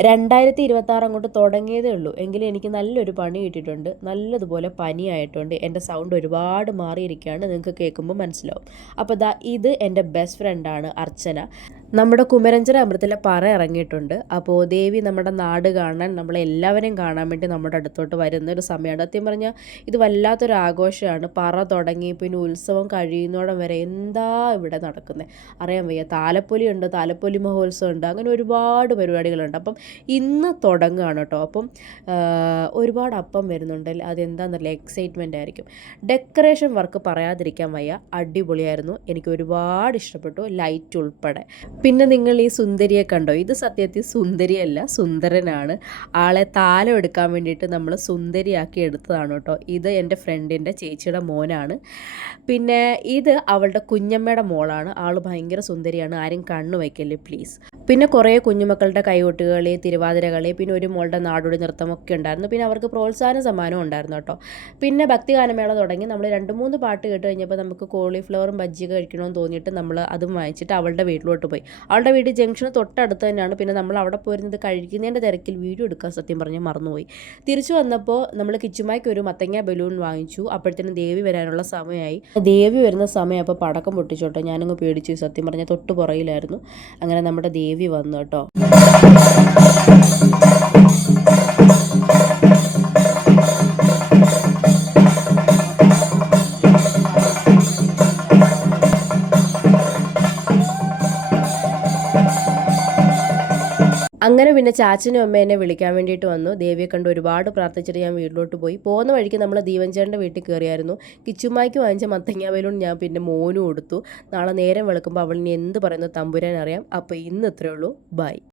2026 അങ്ങോട്ട് തുടങ്ങിയതേ ഉള്ളൂ എങ്കിലും എനിക്ക് നല്ലൊരു പണി കിട്ടിയിട്ടുണ്ട്. നല്ലതുപോലെ പനിയായിട്ടുണ്ട്. എൻ്റെ സൗണ്ട് ഒരുപാട് മാറിയിരിക്കുകയാണ്, നിങ്ങൾക്ക് കേൾക്കുമ്പോൾ മനസ്സിലാവും. അപ്പോൾ ഇത് എൻ്റെ ബെസ്റ്റ് ഫ്രണ്ടാണ് അർച്ചന. നമ്മുടെ കുമരഞ്ചിറ അമ്പലത്തിലെ പറ ഇറങ്ങിയിട്ടുണ്ട്. അപ്പോൾ ദേവി നമ്മുടെ നാട് കാണാൻ, നമ്മളെല്ലാവരെയും കാണാൻ വേണ്ടി നമ്മുടെ അടുത്തോട്ട് വരുന്നൊരു സമയമാണ്. സത്യം പറഞ്ഞാൽ ഇത് വല്ലാത്തൊരു ആഘോഷമാണ്. പറ തുടങ്ങി പിന്നെ ഉത്സവം കഴിയുന്നോടം വരെ എന്താ ഇവിടെ നടക്കുന്നത് അറിയാൻ വയ്യ. താലപ്പൊലി ഉണ്ട്, താലപ്പൊലി മഹോത്സവം ഉണ്ട്, അങ്ങനെ ഒരുപാട് പരിപാടികളുണ്ട്. അപ്പം ഇന്ന് തുടങ്ങുകയാണ് കേട്ടോ. അപ്പം ഒരുപാട് അപ്പം വരുന്നുണ്ട്. അതെന്താണെന്നറിയില്ല, എക്സൈറ്റ്മെൻ്റ് ആയിരിക്കും. ഡെക്കറേഷൻ വർക്ക് പറയാതിരിക്കാൻ വയ്യ, അടിപൊളിയായിരുന്നു. എനിക്ക് ഒരുപാട് ഇഷ്ടപ്പെട്ടു, ലൈറ്റ് ഉൾപ്പെടെ. പിന്നെ നിങ്ങൾ ഈ സുന്ദരിയെ കണ്ടോ? ഇത് സത്യത്തിൽ സുന്ദരിയല്ല, സുന്ദരനാണ്. ആളെ താലം എടുക്കാൻ വേണ്ടിയിട്ട് നമ്മൾ സുന്ദരിയാക്കി എടുത്തതാണ് കേട്ടോ. ഇത് എൻ്റെ ഫ്രണ്ടിൻ്റെ ചേച്ചിയുടെ മോനാണ്. പിന്നെ ഇത് അവളുടെ കുഞ്ഞമ്മയുടെ മോളാണ്. ആൾ ഭയങ്കര സുന്ദരിയാണ്, ആരും കണ്ണു വയ്ക്കല്ലേ പ്ലീസ്. പിന്നെ കുറേ കുഞ്ഞുമക്കളുടെ കൈകൊട്ടുകളി, തിരുവാതിരകളി, പിന്നെ ഒരു മോളുടെ നാടോടി നൃത്തമൊക്കെ ഉണ്ടായിരുന്നു. പിന്നെ അവർക്ക് പ്രോത്സാഹന സമ്മാനം ഉണ്ടായിരുന്നു കേട്ടോ. പിന്നെ ഭക്തിഗാനമേള തുടങ്ങി. നമ്മൾ 2-3 പാട്ട് കേട്ട് കഴിഞ്ഞപ്പോൾ നമുക്ക് കോളിഫ്ലവറും ബജ്ജിയൊക്കെ കഴിക്കണമെന്ന് തോന്നിയിട്ട് നമ്മൾ അതും വാങ്ങിച്ചിട്ട് അവളുടെ വീട്ടിലോട്ട് പോയി. അവളുടെ വീട് ജംഗ്ഷന് തൊട്ടടുത്ത് തന്നെയാണ്. പിന്നെ നമ്മൾ അവിടെ പോയിരുന്നത് കഴിക്കുന്നതിൻ്റെ തിരക്കിൽ വീഡിയോ എടുക്കാൻ സത്യം പറഞ്ഞാൽ മറന്നുപോയി. തിരിച്ചു വന്നപ്പോൾ നമ്മൾ കിച്ചുമായ്ക്ക് ഒരു മത്തങ്ങ ബലൂൺ വാങ്ങിച്ചു. അപ്പോഴത്തേനും ദേവി വരാനുള്ള സമയമായി. ദേവി വരുന്ന സമയം അപ്പോൾ പടക്കം പൊട്ടിച്ചോട്ടോ. ഞാനങ്ങ് പേടിച്ചു, സത്യം പറഞ്ഞാൽ തൊട്ട് പുറയിലായിരുന്നു. അങ്ങനെ നമ്മുടെ ദേവി വന്നു കേട്ടോ. അങ്ങനെ പിന്നെ ചാച്ചനും അമ്മ എന്നെ വിളിക്കാൻ വേണ്ടിയിട്ട് വന്നു. ദേവിയെ കണ്ട് ഒരുപാട് പ്രാർത്ഥിച്ചിട്ട് ഞാൻ വീട്ടിലോട്ട് പോയി. പോകുന്ന വഴിക്ക് നമ്മൾ ദീപൻചേട്ടൻ്റെ വീട്ടിൽ കയറിയായിരുന്നു. കിച്ചുമായ്ക്ക് വാങ്ങിച്ച മത്തങ്ങ ബലൂൺ ഞാൻ പിന്നെ മോനും കൊടുത്തു. നാളെ നേരം വെളുക്കുമ്പോൾ അവളിനി എന്ത് പറയുന്നു തമ്പുരാൻ അറിയാം. അപ്പോൾ ഇന്ന് ഇത്രയേ ഉള്ളൂ. ബൈ.